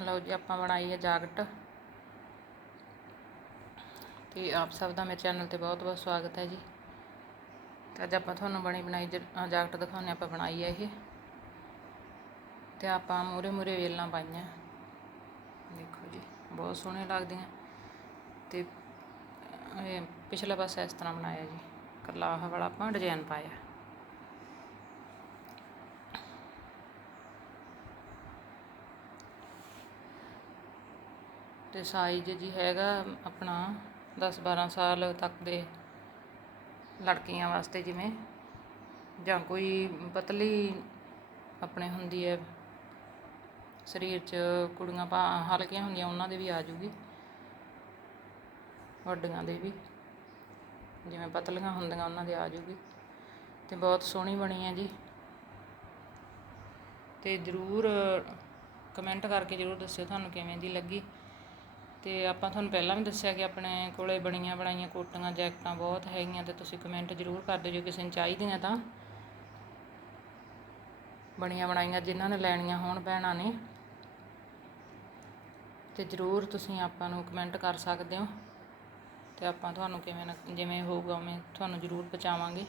ਲਓ ਜੀ ਆਪਾਂ ਬਣਾਈ ਹੈ ਜਾਕਟ ਤੇ ਆਪ ਸਭ ਦਾ ਮੇਰੇ ਚੈਨਲ ਤੇ ਬਹੁਤ ਬਹੁਤ ਸਵਾਗਤ ਹੈ ਜੀ। ਤੇ ਅੱਜ ਆਪਾਂ ਤੁਹਾਨੂੰ ਬਣੀ ਬਣਾਈ ਜ- ਅ, ਜਾਕਟ ਦਿਖਾਉਂਦੇ ਆਪਾਂ ਬਣਾਈ ਹੈ ਇਹ। ਤੇ ਆਪਾਂ ਮੂਰੇ ਮੂਰੇ ਵੇਲਾਂ ਪਾਈਆਂ। ਦੇਖੋ ਜੀ ਬਹੁਤ ਸੋਹਣੀਆਂ ਲੱਗਦੀਆਂ। ਤੇ ਇਹ ਪਿਛਲਾ ਪਾਸਾ ਇਸ ਤਰ੍ਹਾਂ ਬਣਾਇਆ ਜੀ। ਕੱਲਾ ਆਹ ਵਾਲਾ ਆਪਾਂ ਡਿਜ਼ਾਈਨ ਪਾਇਆ। ਅਤੇ ਸਾਈਜ਼ ਜੀ ਹੈਗਾ ਆਪਣਾ 10 12 ਸਾਲ ਤੱਕ ਦੇ ਲੜਕੀਆਂ ਵਾਸਤੇ ਜਿਵੇਂ ਜਾਂ ਕੋਈ ਪਤਲੀ ਆਪਣੇ ਹੁੰਦੀ ਹੈ ਸਰੀਰ 'ਚ ਕੁੜੀਆਂ ਪਾ ਹਲਕੀਆਂ ਹੁੰਦੀਆਂ ਉਹਨਾਂ ਦੇ ਵੀ ਆ ਜੂਗੀ, ਵੱਡੀਆਂ ਦੇ ਵੀ, ਜਿਵੇਂ ਪਤਲੀਆਂ ਹੁੰਦੀਆਂ ਉਹਨਾਂ ਦੇ ਆ ਜੂਗੀ ਤੇ ਬਹੁਤ ਸੋਹਣੀ ਬਣੀ ਹੈ ਜੀ। ਤੇ ਜਰੂਰ ਕਮੈਂਟ ਕਰਕੇ ਜਰੂਰ ਦੱਸਿਓ ਤੁਹਾਨੂੰ ਕਿਵੇਂ ਦੀ ਲੱਗੀ। ਅਤੇ ਆਪਾਂ ਤੁਹਾਨੂੰ ਪਹਿਲਾਂ ਵੀ ਦੱਸਿਆ ਕਿ ਆਪਣੇ ਕੋਲ ਬਣੀਆਂ ਬਣਾਈਆਂ ਕੋਟੀਆਂ, ਜੈਕਟਾਂ ਬਹੁਤ ਹੈਗੀਆਂ ਅਤੇ ਤੁਸੀਂ ਕਮੈਂਟ ਜਰੂਰ ਕਰ ਦਿਓ ਜੇ ਕਿਸੇ ਨੂੰ ਚਾਹੀਦੀਆਂ ਤਾਂ। ਬਣੀਆਂ ਬਣਾਈਆਂ ਜਿਨ੍ਹਾਂ ਨੇ ਲੈਣੀਆਂ ਹੋਣ ਭੈਣਾਂ ਨੇ। ਤੇ ਜਰੂਰ ਤੁਸੀਂ ਆਪਾਂ ਨੂੰ ਕਮੈਂਟ ਕਰ ਸਕਦੇ ਹੋ। ਤੇ ਆਪਾਂ ਤੁਹਾਨੂੰ ਕਿਵੇਂ ਨਾ, ਜਿਵੇਂ ਹੋਊਗਾ ਉਵੇਂ ਤੁਹਾਨੂੰ ਜਰੂਰ ਪਹੁੰਚਾਵਾਂਗੇ।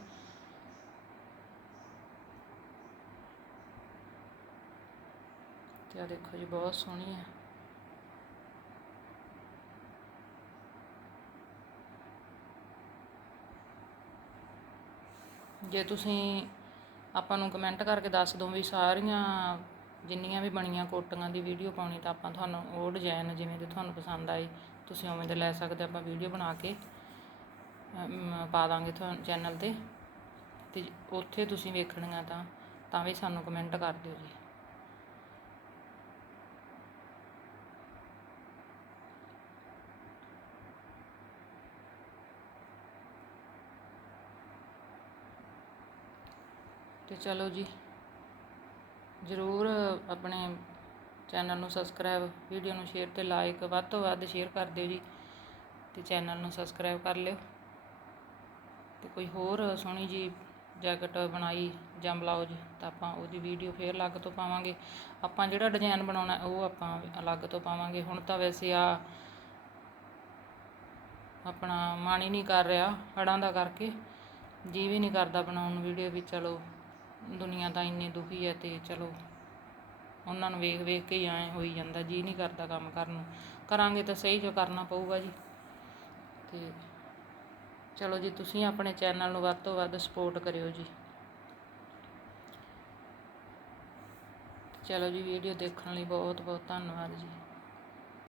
ਤੇ ਆ ਦੇਖੋ ਜੀ, ਬਹੁਤ ਸੋਹਣੀ ਹੈ। ਜੇ ਤੁਸੀਂ ਆਪਾਂ ਨੂੰ ਕਮੈਂਟ ਕਰਕੇ ਦੱਸ ਦਿਓ ਵੀ ਸਾਰੀਆਂ ਜਿੰਨੀਆਂ ਵੀ ਬਣੀਆਂ ਕੋਟੀਆਂ ਦੀ ਵੀਡੀਓ ਪਾਉਣੀ ਤਾਂ ਆਪਾਂ ਤੁਹਾਨੂੰ ਉਹ ਡਿਜ਼ਾਈਨ ਜਿਵੇਂ ਦੇ ਤੁਹਾਨੂੰ ਪਸੰਦ ਆਏ ਤੁਸੀਂ ਉਵੇਂ ਦੇ ਲੈ ਸਕਦੇ ਆਪਾਂ ਵੀਡੀਓ ਬਣਾ ਕੇ ਪਾ ਦਾਂਗੇ ਤੁਹਾਨੂੰ ਚੈਨਲ ਤੇ। ਤੇ ਉੱਥੇ ਤੁਸੀਂ ਵੇਖਣੀਆਂ ਤਾਂ ਤਾਂ ਵੀ ਸਾਨੂੰ ਕਮੈਂਟ ਕਰ ਦਿਓ ਜੀ। ਤੇ ਚਲੋ ਜੀ, ਜ਼ਰੂਰ ਆਪਣੇ ਚੈਨਲ ਨੂੰ ਸਬਸਕ੍ਰਾਈਬ ਵੀਡੀਓ ਨੂੰ ਸ਼ੇਅਰ ਤੇ ਲਾਈਕ ਵੱਧ ਤੋਂ ਵੱਧ ਸ਼ੇਅਰ ਕਰ ਦਿਓ ਜੀ ਤੇ ਚੈਨਲ ਨੂੰ ਸਬਸਕ੍ਰਾਈਬ ਕਰ ਲਿਓ। ਤੇ ਕੋਈ ਹੋਰ ਸੋਹਣੀ ਜੀ ਜੈਕਟ ਬਣਾਈ ਜਾਂ ਬਲਾਊਜ ਤਾਂ ਆਪਾਂ ਉਹਦੀ ਵੀਡੀਓ ਫੇਰ ਅਲੱਗ ਤੋਂ ਪਾਵਾਂਗੇ। ਆਪਾਂ ਜਿਹੜਾ ਡਿਜ਼ਾਈਨ ਬਣਾਉਣਾ, ਉਹ ਆਪਾਂ ਅਲੱਗ ਤੋਂ ਪਾਵਾਂਗੇ। ਹੁਣ ਤਾਂ ਵੈਸੇ ਆ ਆਪਣਾ ਮਨ ਹੀ ਨਹੀਂ ਕਰ ਰਿਹਾ, ਹੜਾਂ ਦਾ ਕਰਕੇ ਜੀ ਵੀ ਨਹੀਂ ਕਰਦਾ ਬਣਾਉਣ ਨੂੰ ਵੀਡੀਓ ਵੀ, ਚਲੋ ਦੁਨੀਆ ਤਾਂ ਇੰਨੀ ਦੁਖੀ ਹੈ ਅਤੇ ਚਲੋ ਉਹਨਾਂ ਨੂੰ ਵੇਖ ਵੇਖ ਕੇ ਹੀ ਐਂ ਹੋਈ ਜਾਂਦਾ, ਜੀ ਨਹੀਂ ਕਰਦਾ ਕੰਮ ਕਰਨ ਨੂੰ। ਕਰਾਂਗੇ ਤਾਂ ਸਹੀ ਜੋ ਕਰਨਾ ਪਊਗਾ ਜੀ। ਤੇ ਚਲੋ ਜੀ, ਤੁਸੀਂ ਆਪਣੇ ਚੈਨਲ ਨੂੰ ਵੱਧ ਤੋਂ ਵੱਧ ਸਪੋਰਟ ਕਰਿਓ ਜੀ। ਚਲੋ ਜੀ, ਵੀਡੀਓ ਦੇਖਣ ਲਈ ਬਹੁਤ ਬਹੁਤ ਧੰਨਵਾਦ ਜੀ।